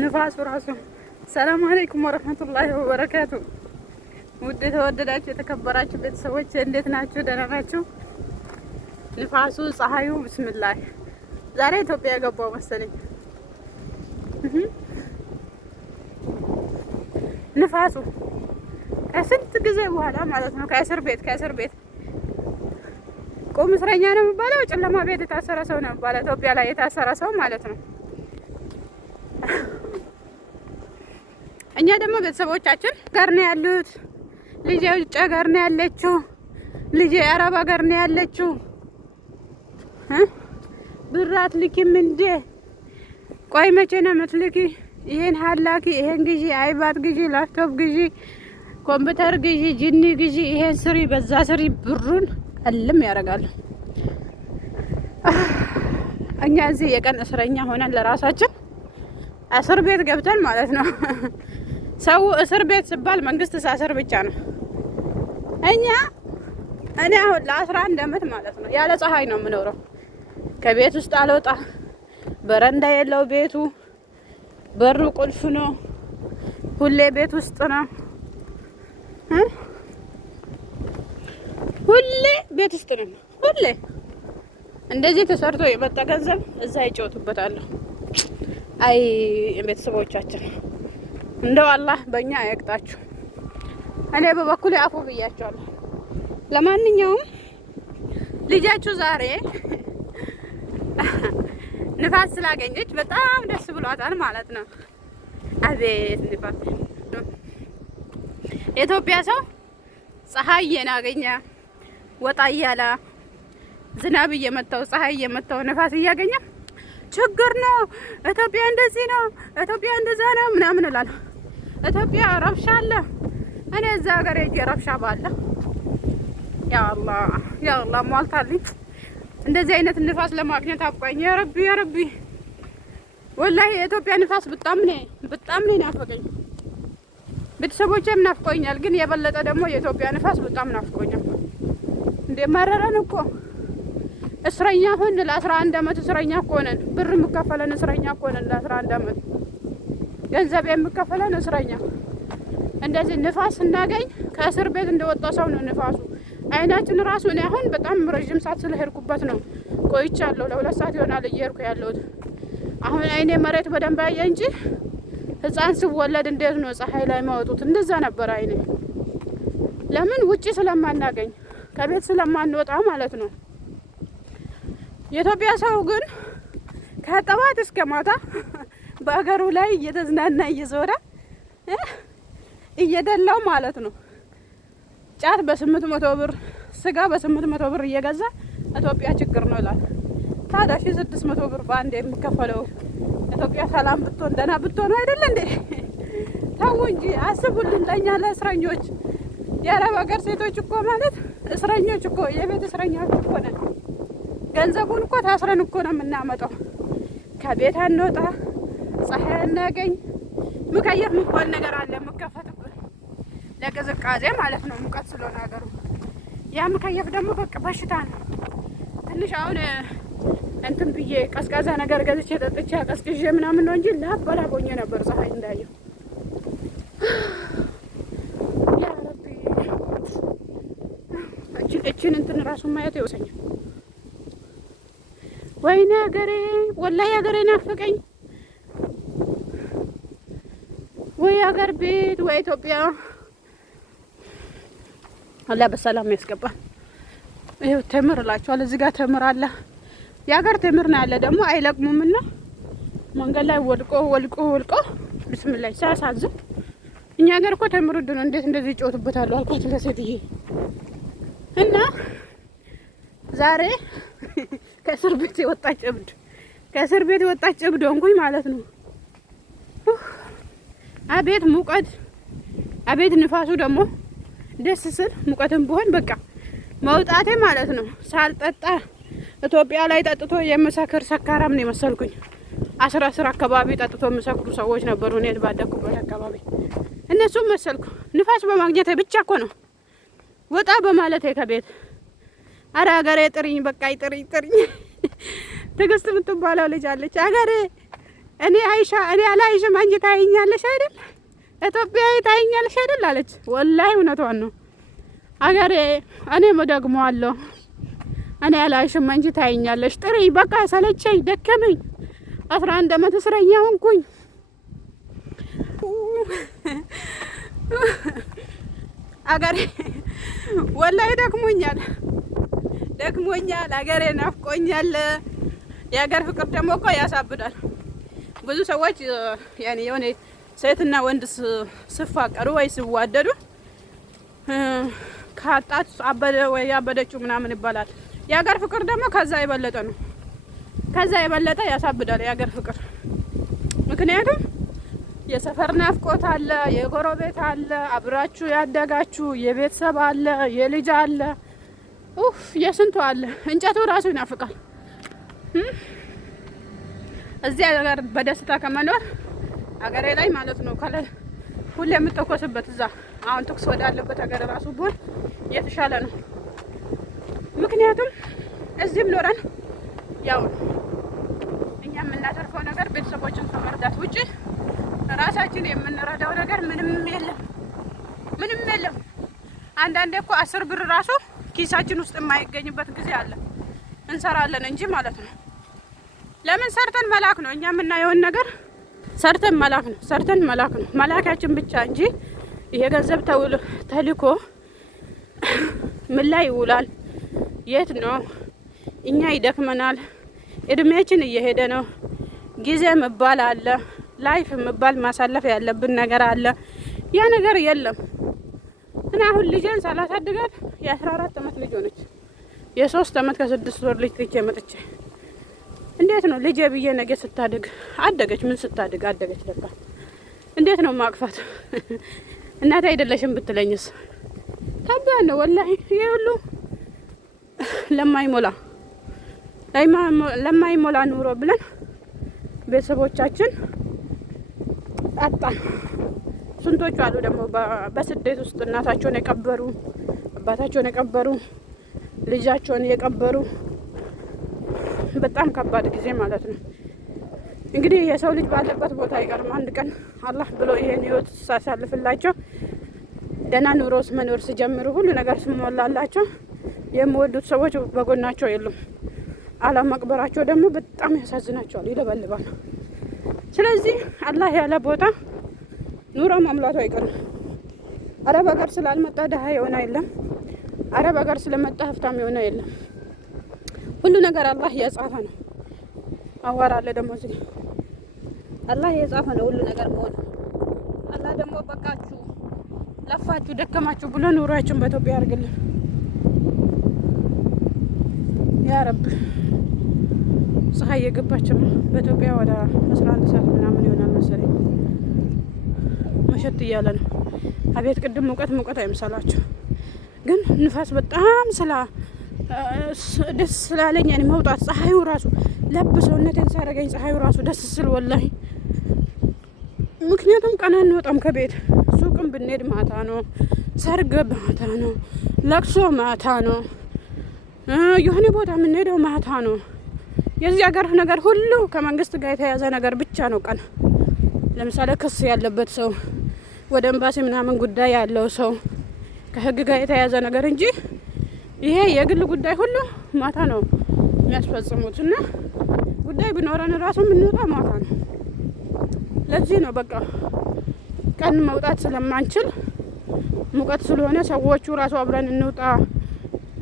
ንፋሱ ራሱ። ሰላም አለይኩም ወረህመቱላሂ ወበረካቱ። ውድ የተወደዳችሁ የተከበራችሁ ቤተሰቦች እንዴት ናችሁ? ደህና ናችሁ? ንፋሱ ፀሐዩ ብስምላህ። ዛሬ ኢትዮጵያ ገባው መሰለኝ ንፋሱ ከስንት ጊዜ በኋላ ማለት ነው። ከእስር ቤት ቁም እስረኛ ነው የሚባለው። ጨለማ ቤት የታሰረ ሰው ነው የሚባለው። ኢትዮጵያ ላይ የታሰረ ሰው ማለት ነው። እኛ ደግሞ ቤተሰቦቻችን ጋር ነው ያሉት። ልጄ ውጭ ሀገር ነው ያለችው። ልጄ አረብ ሀገር ነው ያለችው። ብር አትልኪም እንዴ? ቆይ መቼ ነው የምትልኪ? ይሄን ሀላኪ፣ ይሄን ግዢ፣ አይባት ግዢ፣ ላፕቶፕ ግዢ፣ ኮምፒውተር ግዢ፣ ጂኒ ግዢ፣ ይሄን ስሪ፣ በዛ ስሪ፣ ብሩን እልም ያደርጋሉ። እኛ እዚህ የቀን እስረኛ ሆነን ለራሳችን እስር ቤት ገብተን ማለት ነው። ሰው እስር ቤት ሲባል መንግስት ሳስር ብቻ ነው። እኔ አሁን ለ11 አመት ማለት ነው ያለ ፀሐይ ነው የምኖረው። ከቤት ውስጥ አልወጣ። በረንዳ የለው ቤቱ፣ በሩ ቁልፍ ነው። ሁሌ ቤት ውስጥ ነው። ሁሌ ቤት ውስጥ ነው። ሁሌ እንደዚህ ተሰርቶ የመጣ ገንዘብ እዛ ይጫወቱበታለሁ። አይ ቤተሰቦቻችን እንደው አላህ በእኛ አይቅጣችሁ። እኔ በበኩሌ አፉ ብያቸዋለሁ። ለማንኛውም ልጃችሁ ዛሬ ንፋስ ስላገኘች በጣም ደስ ብሏታል ማለት ነው። አቤት ንፋስ! የኢትዮጵያ ሰው ፀሐይን አገኘ ወጣ እያለ ዝናብ እየመታው ፀሐይ እየመታው ንፋስ እያገኘ ችግር ነው። ኢትዮጵያ እንደዚህ ነው፣ ኢትዮጵያ እንደዛ ነው ምናምን እላለሁ። ኢትዮጵያ ረብሻ አለ። እኔ እዛ ሀገር ሄጄ ረብሻ ባለ ያ አላህ ሟልታልኝ። እንደዚህ አይነት ንፋስ ለማግኘት አብቃኝ ያ ረቢ። ወላሂ የኢትዮጵያ ንፋስ በጣም ነው ናፈቀኝ። ቤተሰቦቼም ናፍቆኛል፣ ግን የበለጠ ደግሞ የኢትዮጵያ ንፋስ በጣም ናፍቆኛል። እንደማረረን እኮ እስረኛ ሆን ለ11 አመት እስረኛ እኮ ነን። ብር የምከፈለን እስረኛ እኮ ነን። ለ11 አመት ገንዘብ የምከፈለን እስረኛ። እንደዚህ ንፋስ እናገኝ ከእስር ቤት እንደወጣ ሰው ነው ንፋሱ። አይናችን ራሱ እኔ አሁን በጣም ረጅም ሰዓት ስለሄድኩበት ነው ቆይቻለሁ። ለ2 ሰዓት ይሆናል እየሄድኩ ያለሁት። አሁን አይኔ መሬት በደንብ አየ እንጂ ህፃን ሲወለድ እንዴት ነው ፀሐይ ላይ ማወጡት? እንደዛ ነበር አይኔ። ለምን ውጪ ስለማናገኝ ከቤት ስለማንወጣ ማለት ነው። የኢትዮጵያ ሰው ግን ከጠዋት እስከ ማታ በአገሩ ላይ እየተዝናና እየዞረ እየደላው ማለት ነው። ጫት በ800 ብር፣ ስጋ በ800 ብር እየገዛ ኢትዮጵያ ችግር ነው ይላል። ታዲያ 1600 ብር በአንድ የሚከፈለው ኢትዮጵያ ሰላም ብትሆን ደህና ብትሆን አይደል እንዴ? ታው እንጂ አስቡልን ለኛ ለእስረኞች። የአረብ ሀገር ሴቶች እኮ ማለት እስረኞች እኮ የቤት እስረኞች እኮ ነን። ገንዘቡን እኮ ታስረን እኮ ነው የምናመጣው። ከቤት አንወጣ፣ ፀሐይ እናገኝ። ሙቀየፍ የሚባል ነገር አለ የምከፈትበት ለቅዝቃዜ ማለት ነው። ሙቀት ስለሆነ ሀገሩ ያ ሙቀየፍ ደግሞ በቃ በሽታ ነው። ትንሽ አሁን እንትን ብዬ ቀዝቃዛ ነገር ገዝቼ ጠጥቼ ቀዝቅዤ ምናምን ነው እንጂ ላበላቦኝ ነበር ፀሐይ እንዳየው። ያ ረቢ እችን እንትን ራሱ ማየት ይወሰኛል። ወይኔ ሀገሬ፣ ወላሂ ሀገሬ ናፈቀኝ። ወይ ሀገር ቤት ወይ ኢትዮጵያ። አላህ በሰላም ያስገባል። ይሄው ተምር እላችኋለሁ። እዚህ ጋር ተምር አለ። የሀገር ተምር ነው ያለ ደግሞ አይለቅሙምና መንገድ ላይ ወልቆ ብስምላህ ሲያሳዝን። እኛ ሀገር እኮ ተምር ውድ ነው። እንዴት እንደዚህ ይጮቱበታል አልኳት ለሴትዬ። እና ዛሬ ከእስር ቤት የወጣች እብድ ሆንኩኝ ማለት ነው። አቤት ሙቀት፣ አቤት ንፋሱ ደግሞ ደስ ስል ሙቀትም ቢሆን በቃ መውጣቴ ማለት ነው። ሳልጠጣ ኢትዮጵያ ላይ ጠጥቶ የምሰክር ሰካራም ነው የመሰልኩኝ። 10 አካባቢ ጠጥቶ የምሰክሩ ሰዎች ነበሩ እኔ ባደኩበት አካባቢ። እነሱም መሰልኩ። ንፋስ በማግኘቴ ብቻ እኮ ነው ወጣ በማለቴ ከቤት። አረ ሀገሬ ጥሪኝ፣ በቃ ጥሪኝ። ትዕግስት የምትባለው ልጅ አለች። ሀገሬ እኔ አይሻ እኔ አላይሽም አንቺ ታይኛለሽ አይደል ኢትዮጵያዊ ታይኛለሽ አይደል አለች። ወላሂ እውነቷን ነው አገሬ። እኔም ደግመዋለሁ እኔ አላይሽም አንቺ ታይኛለሽ። ጥሪ በቃ ሰለቸኝ ደከመኝ። 11 ዓመት እስረኛ ሆንኩኝ። አገሬ ወላሂ ደክሞኛል። አገሬ ናፍቆኛል። የሀገር ፍቅር ደግሞ እኮ ያሳብዳል። ብዙ ሰዎች ያኔ የሆነ ሴትና ወንድ ሲፋቀሩ ወይ ሲዋደዱ ካጣት አበደ ወይ ያበደችው ምናምን ይባላል። የሀገር ፍቅር ደግሞ ከዛ የበለጠ ነው። ከዛ የበለጠ ያሳብዳል የሀገር ፍቅር። ምክንያቱም የሰፈር ናፍቆት አለ፣ የጎረቤት አለ፣ አብራችሁ ያደጋችሁ የቤተሰብ አለ፣ የልጅ አለ፣ የስንቱ አለ። እንጨቱ ራሱ ይናፍቃል። እዚህ ሀገር በደስታ ከመኖር ሀገሬ ላይ ማለት ነው ካለ ሁሌ የምትተኮስበት እዛ አሁን ተኩስ ወዳለበት ሀገር ራሱ ቢሆን የተሻለ ነው። ምክንያቱም እዚህም ኖረን ያው እኛ የምናተርፈው ነገር ቤተሰቦችን ከመርዳት ውጪ ራሳችን የምንረዳው ነገር ምንም የለም። አንዳንዴ እኮ 10 ብር ራሱ ኪሳችን ውስጥ የማይገኝበት ጊዜ አለ። እንሰራለን እንጂ ማለት ነው። ለምን ሰርተን መላክ ነው። እኛ የምናየውን ነገር ሰርተን መላክ ነው መላካችን ብቻ እንጂ ይሄ ገንዘብ ተልኮ ምን ላይ ይውላል? የት ነው? እኛ ይደክመናል። እድሜያችን እየሄደ ነው። ጊዜ መባል አለ፣ ላይፍ መባል ማሳለፍ ያለብን ነገር አለ። ያ ነገር የለም። እና አሁን ልጄን ሳላሳድጋት የ14 ዓመት ልጅ ሆነች። የ3 ዓመት ከ6 ወር ልጅ ትቼ መጥቼ እንዴት ነው ልጄ ብዬ ነገ ስታድግ አደገች። ምን ስታድግ አደገች። ለካ እንዴት ነው ማቅፋት? እናት አይደለሽም ብትለኝስ ከባድ ነው ወላሂ። ይሄ ሁሉ ለማይሞላ ኑሮ ብለን ቤተሰቦቻችን አጣን። ስንቶቹ አሉ ደግሞ በስደት ውስጥ እናታቸውን የቀበሩ፣ አባታቸውን የቀበሩ፣ ልጃቸውን የቀበሩ። በጣም ከባድ ጊዜ ማለት ነው። እንግዲህ የሰው ልጅ ባለበት ቦታ አይቀርም። አንድ ቀን አላህ ብሎ ይሄን ህይወት ሳሳልፍላቸው ደህና ኑሮስ መኖር ሲጀምሩ ሁሉ ነገር ሲሞላላቸው የሚወዱት ሰዎች በጎናቸው የሉም። አለመቅበራቸው ደግሞ በጣም ያሳዝናቸዋል፣ ይለበልባል። ስለዚህ አላህ ያለ ቦታ ኑሮ መሙላቱ አይቀርም። አረብ ሀገር ስላልመጣ ደሃ የሆነ የለም። አረብ ሀገር ስለመጣ ሀብታም የሆነ የለም። ሁሉ ነገር አላህ የጻፈ ነው። አዋራ አለ ደግሞ እዚህ አላህ የጻፈ ነው ሁሉ ነገር መሆኑ። አላህ ደግሞ በቃችሁ፣ ለፋችሁ፣ ደከማችሁ ብሎ ኑሯችሁን በኢትዮጵያ ያርግልን ያ ረብ። ፀሐይ የገባች ነው በኢትዮጵያ ወደ 11 ሰዓት ምናምን ይሆናል መሰለኝ። መሸት እያለ ነው። አቤት ቅድም ሙቀት አይምሰላችሁ፣ ግን ንፋስ በጣም ደስ ስላለኝ እኔ መውጣት ፀሐዩ ራሱ ለብ ሰውነቴን ሳረገኝ ፀሐዩ ራሱ ደስ ስል ወላሂ። ምክንያቱም ቀን አንወጣም ከቤት። ሱቅም ብንሄድ ማታ ነው፣ ሰርግ ማታ ነው፣ ለቅሶ ማታ ነው፣ የሆነ ቦታ የምንሄደው ማታ ነው። የዚህ ሀገር ነገር ሁሉ ከመንግስት ጋር የተያዘ ነገር ብቻ ነው ቀን። ለምሳሌ ክስ ያለበት ሰው፣ ወደ ኤምባሲ ምናምን ጉዳይ ያለው ሰው ከህግ ጋር የተያዘ ነገር እንጂ ይሄ የግል ጉዳይ ሁሉ ማታ ነው የሚያስፈጽሙት። እና ጉዳይ ቢኖረን ራሱ የምንወጣ ማታ ነው። ለዚህ ነው በቃ ቀን መውጣት ስለማንችል ሙቀት ስለሆነ ሰዎቹ ራሱ አብረን እንውጣ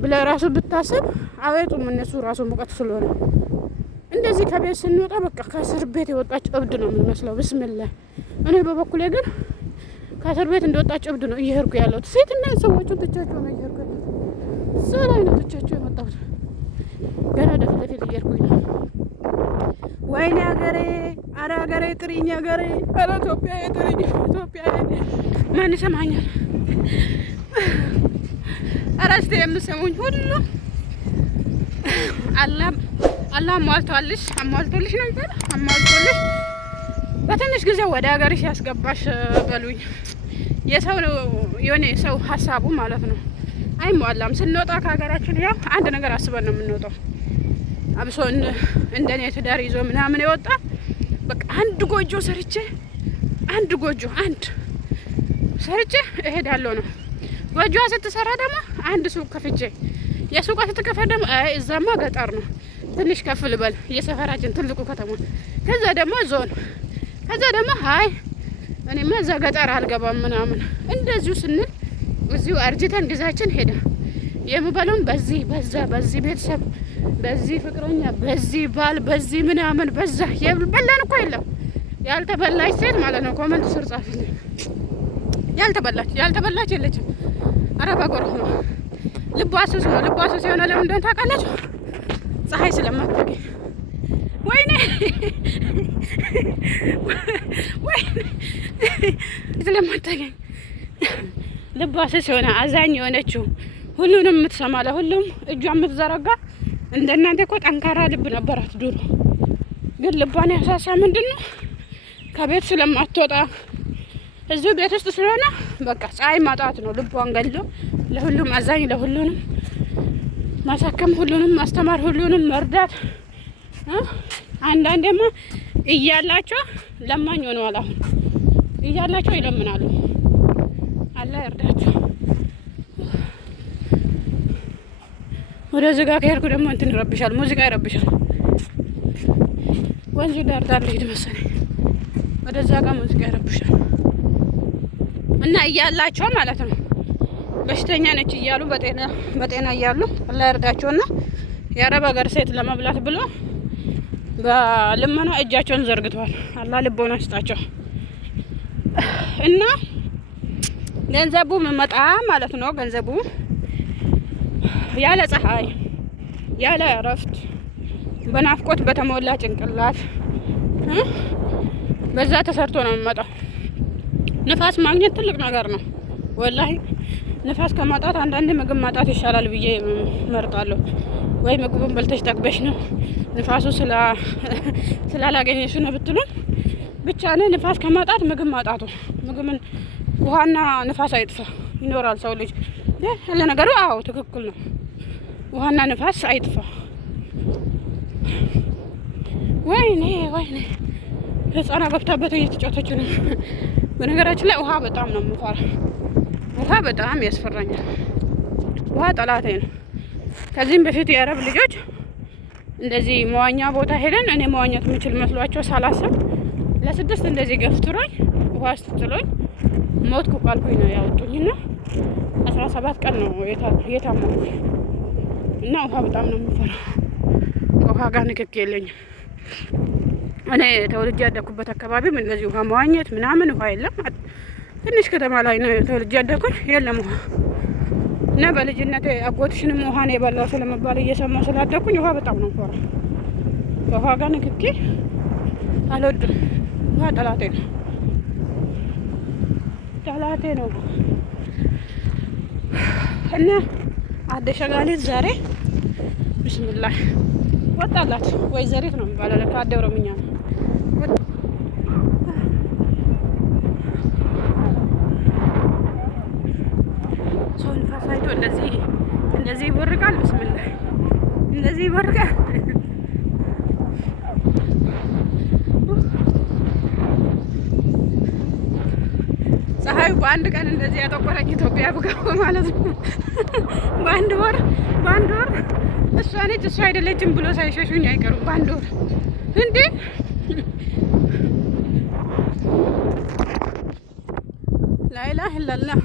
ብለህ ራሱ ብታስብ አወጡም እነሱ ራሱ ሙቀት ስለሆነ። እንደዚህ ከቤት ስንወጣ በቃ ከእስር ቤት የወጣች እብድ ነው የሚመስለው። ብስምላህ። እኔ በበኩሌ ግን ከእስር ቤት እንደወጣች እብድ ነው እየሄድኩ ያለሁት። ሴትና ሰዎቹን ትቻቸው ነው እየሄድኩ ያለሁት። እዛ ላይ ነው ትቻቸው የመጣሁት። ገና ደፍለፊት እየሄድኩኝ ነው። ወይኔ ሀገሬ፣ አረ ሀገሬ ጥሪኝ፣ ሀገሬ፣ አረ ኢትዮጵያ ጥሪኝ፣ ኢትዮጵያ ማን ይሰማኛል? አረ እስቲ የምሰሙኝ ሁሉ አላህ አሟልቶልሽ ነው ይባላል። አሟልቶልሽ በትንሽ ጊዜ ወደ ሀገርሽ ያስገባሽ በሉኝ። የሰው የሆነ ሰው ሀሳቡ ማለት ነው አይሟላም። ስንወጣ ከሀገራችን ያው አንድ ነገር አስበን ነው የምንወጣው። አብሶ እንደኔ ትዳር ይዞ ምናምን የወጣ በቃ አንድ ጎጆ ሰርቼ እሄዳለሁ ነው። ጎጆዋ ስትሰራ ደግሞ አንድ ሱቅ ከፍቼ የሱቋ ስትከፈት ደግሞ እዛማ ገጠር ነው ትንሽ ከፍ ልበል የሰፈራችን ትልቁ ከተማ ከዛ ደግሞ ዞን ከዛ ደግሞ እኔማ እዛ ገጠር አልገባም ምናምን እንደዚሁ ስንል እዚሁ አርጅተን ጊዜያችን ሄደ። የምበለውም በዚህ በዛ በዚህ ቤተሰብ በዚህ ፍቅረኛ በዚህ ባል በዚህ ምናምን በዛ የበላን እኮ የለም። ያልተበላች ሴት ማለት ነው ኮመንት ስር ጻፊልኝ። ያልተበላች የለችም። አረባ ጎረፍ ነው። ልቧ ሱስ ነው። ልቧ ሱስ የሆነ ለምን እንደሆነ ታውቃላችሁ? ፀሐይ ስለማታገኝ ወይኔ ስለማታገኝ ልቧ ሱስ የሆነ አዛኝ የሆነችው ሁሉንም የምትሰማ ለሁሉም እጇ የምትዘረጋ እንደናንተ እኮ ጠንካራ ልብ ነበራት ድሮ። ግን ልቧን ያሳሳ ምንድን ነው? ከቤት ስለማትወጣ እዚሁ ቤት ውስጥ ስለሆነ በቃ ፀሐይ ማጣት ነው። ልቧን ገሎ ለሁሉም አዛኝ፣ ለሁሉንም ማሳከም፣ ሁሉንም ማስተማር፣ ሁሉንም መርዳት። አንዳንዴማ እያላቸው ለማኝ ሆነዋል። አሁን እያላቸው ይለምናሉ። አላህ ይርዳቸው። ወደዚህ ጋር ከሄድኩ ደግሞ እንትን ይረብሻል፣ ሙዚቃ ይረብሻል። ወንዙ ዳር ልሂድ መሰለኝ። ወደዛ ጋር ሙዚቃ ይረብሻል እና እያላቸው ማለት ነው በሽተኛ ነች እያሉ በጤና እያሉ አላህ ይርዳቸውና የአረብ ሀገር ሴት ለመብላት ብሎ በልመና እጃቸውን ዘርግተዋል። አላህ ልቦና ይስጣቸው እና ገንዘቡ መጣ ማለት ነው። ገንዘቡ ያለ ፀሐይ ያለ እረፍት በናፍቆት በተሞላ ጭንቅላት በዛ ተሰርቶ ነው የሚመጣው። ንፋስ ማግኘት ትልቅ ነገር ነው ወላሂ። ንፋስ ከማጣት አንዳንዴ ምግብ ማጣት ይሻላል ብዬ መርጣለሁ። ወይ ምግቡን በልተሽ ጠግበሽ ነው ንፋሱ ስላላገኘሽ ነው ብትሉን ብቻ ነው። ንፋስ ከማጣት ምግብ ማጣቱ ምግብን ውሃና ንፋስ አይጥፋ ይኖራል ሰው ልጅ ያለ ነገሩ። አዎ ትክክል ነው። ውሃና ንፋስ አይጥፋ። ወይኔ ህፃና ገብታበት እየተጫወተች ነው። በነገራችን ላይ ውሃ በጣም ነው የምፈራ። ውሃ በጣም ያስፈራኛል። ውሃ ጠላቴ ነው። ከዚህም በፊት የአረብ ልጆች እንደዚህ መዋኛ ቦታ ሄደን እኔ መዋኘት የምችል መስሏቸው ሳላስብ ለ6 እንደዚህ ገፍትሮኝ ውሃ ስትጥሎኝ ሞትኩ ካልኩኝ ነው ያወጡኝና 17 ቀን ነው የታመምኩኝ። እና ውሃ በጣም ነው የምፈራው። ከውሃ ጋር ንክክ የለኝም። እኔ ተወልጄ ያደኩበት አካባቢም እንደዚህ ውሃ መዋኘት ምናምን ውሃ የለም። ትንሽ ከተማ ላይ ነው ተወልጄ ያደኩኝ፣ የለም ውሃ። እና በልጅነቴ አጎትሽንም ውሃ ነው የበላው ስለመባል እየሰማሁ ስላደኩኝ ውሃ በጣም ነው የምፈራው። ከውሃ ጋር ንክኪ አልወድም። ውሃ ጠላቴ ነው። እና አደሸጋሊት ዛሬ ቢስሚላህ ወጣላት። ወይዘሪት ነው የሚባለው ለካ አደብረምኛ ነው። ሰው ንፋስ አይቶ እንደዚህ ይወርቃል። ቢስሚላህ እንደዚህ ይወርቃል። ፀሐዩ በአንድ ቀን እንደዚህ ያጠቆረኝ ኢትዮጵያ ብገባ ማለት ነው። በአንድ ወር እሷ ነች እሷ አይደለችም ብሎ ሳይሸሹኝ አይቀሩም። በአንድ ወር እንዴ! ላኢላሀ ኢለላህ።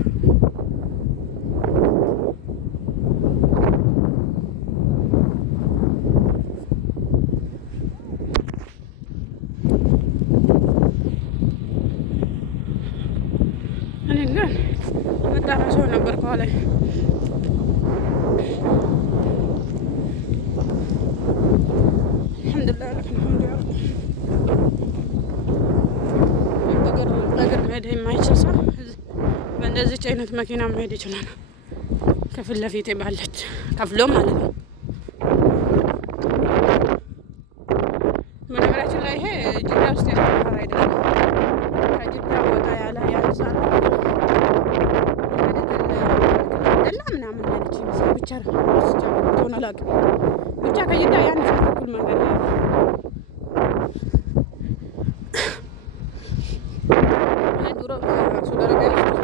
እኔ ግን መጣራ ሰው ነበር ከኋላ በእግር መሄድ የማይችል ሰው በእንደዚች አይነት መኪና መሄድ ይችላል። ከፊት ለፊቴ ባለች ከፍሎ ማለት ነው። በነገራችን ላይ ይሄ ጅዳ ውስጥ ያለ ባህር አይደለም። ከጅዳ ወጣ ያለ ያንሳል ደላ ምናምን ያለች ብቻ ነው ሆነ አላውቅም። ብቻ ከጅዳ ያን ተኩል መንገድ ነው። ሳውዲ አረቢያ ውስጥ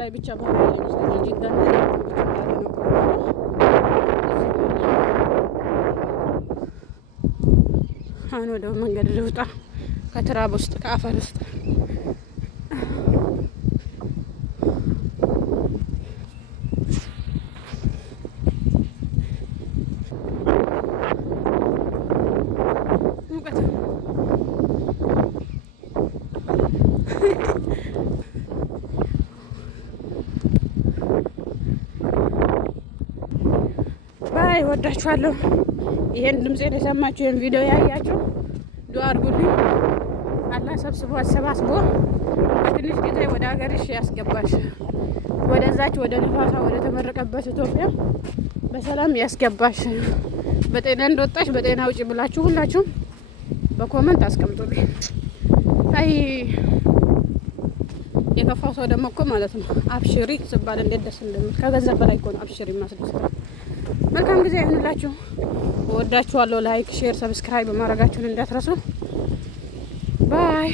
ላይ ብቻ ባህር ይመስለኛል ጅዳ አሁን ወደ መንገድ ልውጣ ከትራብ ውስጥ ከአፈር ውስጥ ባይ ወዳችኋለሁ። ይሄን ድምጼን የሰማችሁ ይሄን ቪዲዮ ያያችሁ ዱአ አድርጉልኝ። አላህ ሰብስቦ አሰባስቦ በትንሽ ጊዜ ወደ ሀገርሽ ያስገባሽ፣ ወደዛች ወደ ነፋሳ ወደ ተመረቀበት ኢትዮጵያ በሰላም ያስገባሽ። በጤና እንደወጣሽ በጤና ውጪ ብላችሁ ሁላችሁም በኮመንት አስቀምጡልኝ። አይ የከፋው ሰው ደግሞ እኮ ማለት ነው አብሽሪ ስባል እንዴት ደስ እንደሚል ከገንዘብ በላይ እኮ ነው አብሽሪ የሚያስደስተው። መልካም ጊዜ ይሁንላችሁ። እወዳችኋለሁ። ላይክ፣ ሼር፣ ሰብስክራይብ ማድረጋችሁን እንዳትረሱ። ባይ